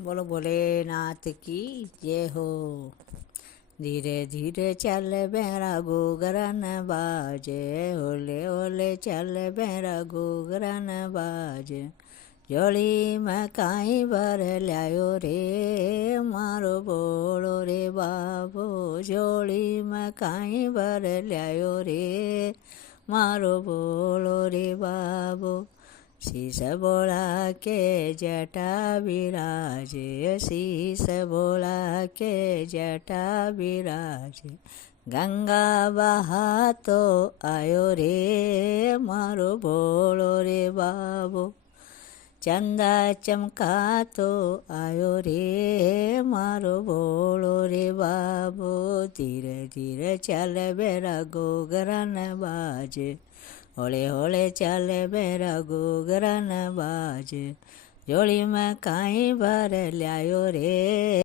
बोलो भोलेनाथ की जय हो। धीरे धीरे चल मेरा घूघरन बाजे, ओले ओले चल मेरा घूघरन बाजे। जोड़ी में काई भर लायो रे मारो बोलो रे बाबो, जोड़ी में काई भर लायो रे मारो बोलो रे बाबो। शीश बोला के जटा विराजे, शीश बोला के जटा विराजे। गंगा बहा तो आयो रे मारो बोलो रे बाबो, चंदा चमका तो आयो रे मारो बोलो रे बाबो। धीरे धीरे चल मेरा घूघरन बाजे, होले होले चल मेरा घूघरन बाजे। जोड़ी में काई भर लायो रे।